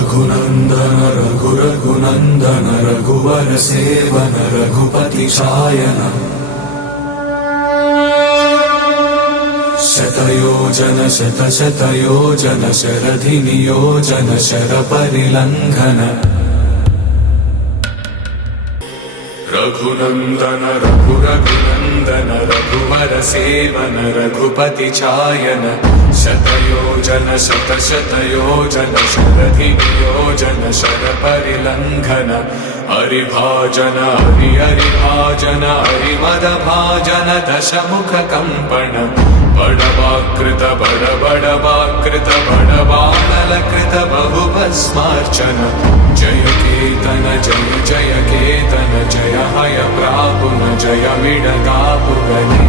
रघुनन्दन रघुनन्दन रघुवर seven Raghupati चायन शतयोजन शतशतयोजन शरधि नियोजन शरपरिलङ्घन रघुनन्दन रघुनन्दन रघुवर seven Raghupati चायन शतयोजन शतशतयोजन शरधि नियोजन शरपरिलङ्घन हरिभाजन हरिभाजन हरिमदभाजन दशमुख कंपन बड़वाकृत बड़वाकृत बड़वानलकृत बहुभस्मार्चन जय केतन जय केतन जय हय प्रापुन जय मिडगापुगने।